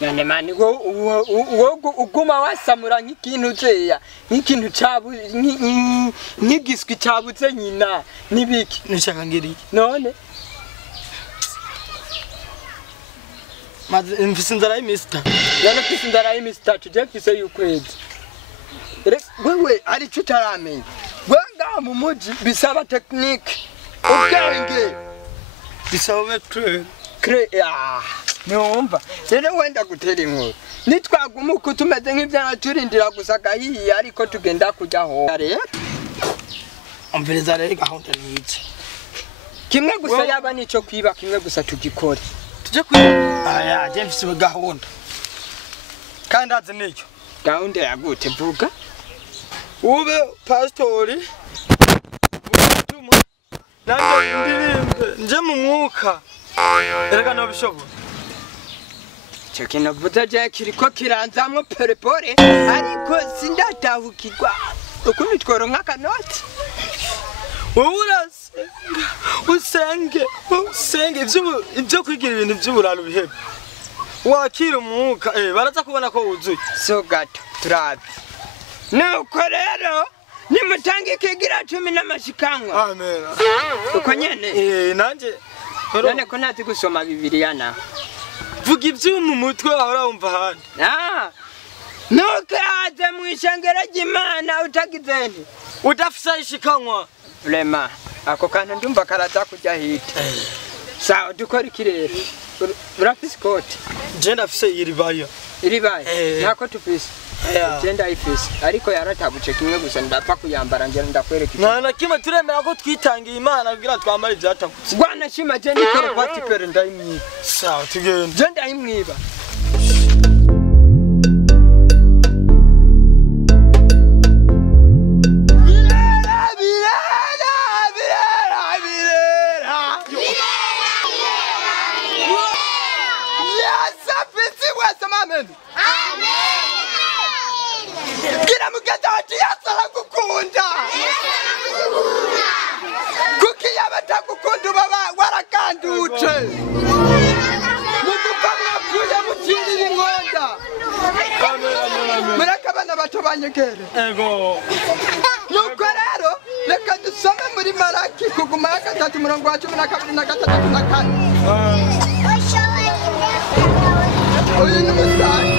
none mani wo uguma wasamura nk'ikintu zeya nk'ikintu cabu nk'igiswi cabutse nyina nibiki nishaka ngiri none maze mfise inzara y'imista none mfise inzara y'imista je mfise y'ukwezi wewe ari cyo taramenya wenga mu muji bisaba technique ubwenge bisaba numva rero wenda gutera inkuru nitwagumuka tumeze nk'ivyana turindira gusa gahiye ariko tugenda kujyaho umviriza rero gahunda niyice kimwe gusa yaba nico kwiba kimwe gusa tugikore tuje kwiba aya je mfise gahunda kandi aze nicyo gahunda yagute vuga ube pastori ubutuma nanjye ndirimbe nje mu mwuka erega nabishobora cyo kintu vuga je kiriko kiranzamwo perepore ariko sindatahukirwa ukuntu tworonka kanoti wowe usenge ivyo kwigira ibintu vy'uburaro bihebe wakira umwuka baraza kubona ko wuzuye so gato turabe nuko rero nimutanga ikigira 10 n'amashikanwa amen uko nyene nanje none ko nati gusoma bibiliya na vuga ivyo mu mutwe ahora wumva handi nukaze mu ishengero ry'Imana utagizende udafisa ishikanwa vraiment ako kantu ndumva karaza kujya hita sawa dukora ikirere urafise kote je ndafise iribaya nako tufise genda ifise ariko yaratabuce kimwe gusa ndapfa kuyambara ngera ndakwereka nana kimwe turemera ko twitangiye Imana kugira twambare ivyatagutse bwana shima je nikora bati pere ndayimwiba sawa tugende je ndayimwiba Kira mugenda ati yasara gukunda kuki yabatagukunda baba warakandutse mugupa mwakuye mukirira inkonda mureka abana bato banyegere ego nuko rero reka dusome muri Maraki kuguma ya 3 murongo wa 12 na 3 na 4 uyu ni musani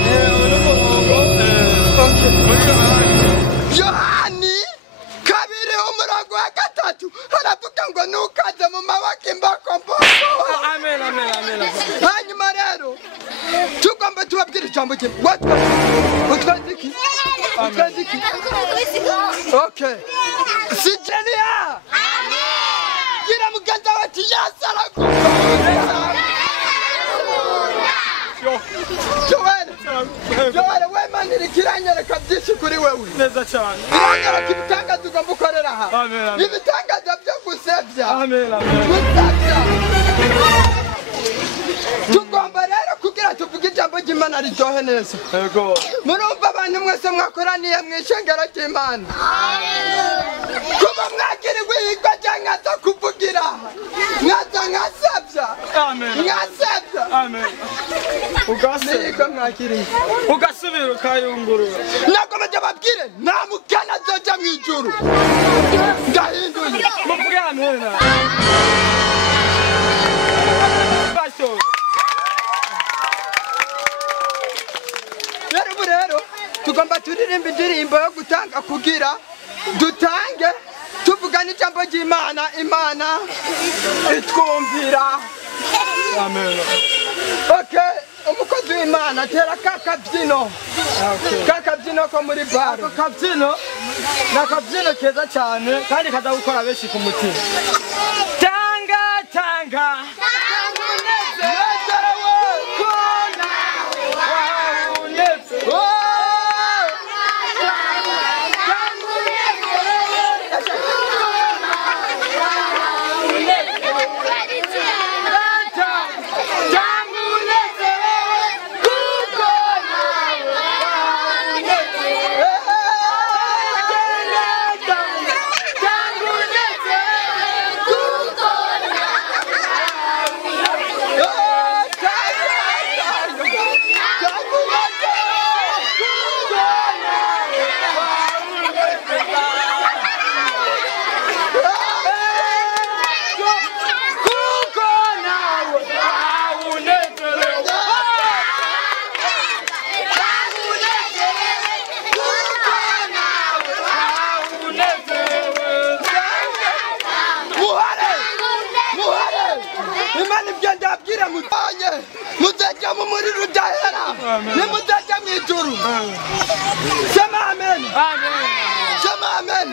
Yohani kabiri umurongo wa 3 haravuga ngo nukaze mu mabaki mbako amen hanyuma rero tugomba tubabwira ijambo rye utwandiki okay sijenia gira mugenza wati yasara Joel wemanira kiranyereka byinshi kuri wewe neza cyane kiranyereka ibitangaza ugomba ukorera aha amen ibitangaza byo gusebya amen tugomba rero kugira tuvuge ijambo ry'Imana riryohe neza ego murumva abantu mwese mwakoraniye mu ishengero ry'Imana kuba mwagiriwe igwa cyangwa kuvugira mwaza nkasebya amen ugasubira mwakiriye ugasubira ukayungurura nako bajya babwire nta mukana azoja mu ijuru ngahinduye muvuge amen pastor rero tugomba turirimba indirimbo yo gutanga kugira dutange tuvuga n'ijambo ry'Imana Imana itwumvira amen okay umukozi w'Imana tera kakabyino ko muri bar kabyino nakabyino keza cyane kandi kaza gukora benshi ku mutima tanga nimuzaja mw'ijuru sema amen sema amen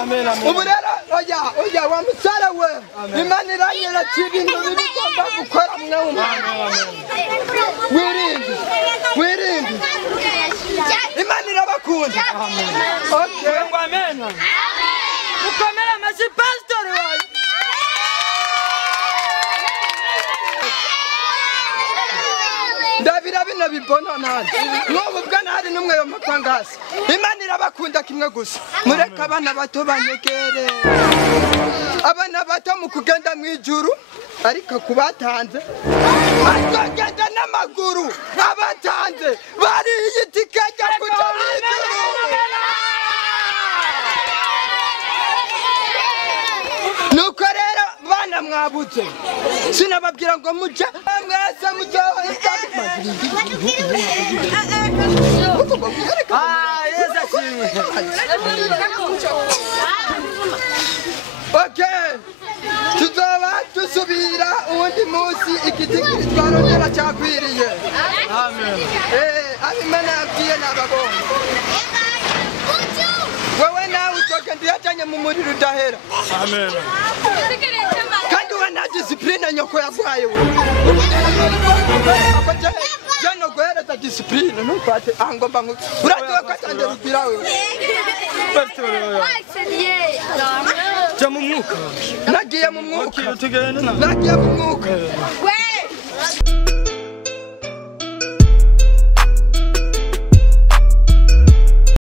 amen ubu rero oya wa musore we imana iranyeretse ibintu bibi ugomba gukora mwumva wirinde imana irabakunda okay ngo amen ukomera amashyi pastor wanjye ndabira bino bibona nanje n'ubu bwana hari n'umwe yo mapangasi imana irabakunda kimwe gusa mureka abana bato banyegere abana bato mu kugenda mw'ijuru ariko kubatanze bazogenda n'amaguru abatanze bariye itike ryo kuja mw'ijuru nuko rero bana mwabuze sinababwira ngo muje mwese mujyaho okay tuzoba dusubira uwundi munsi igitigiri twarongera cyakwiriye amen abimana yabwiye n'ababonye wewe nawe uzogenda uyajanye mu muriro udahera amen kandi we nta disipurine nyoko yagwaye we jano guhereza disipurine ntukwate ngomba uratiwe ko atandera we jya mu mwuka nagiye mu mwuka tugende nagiye mu mwuka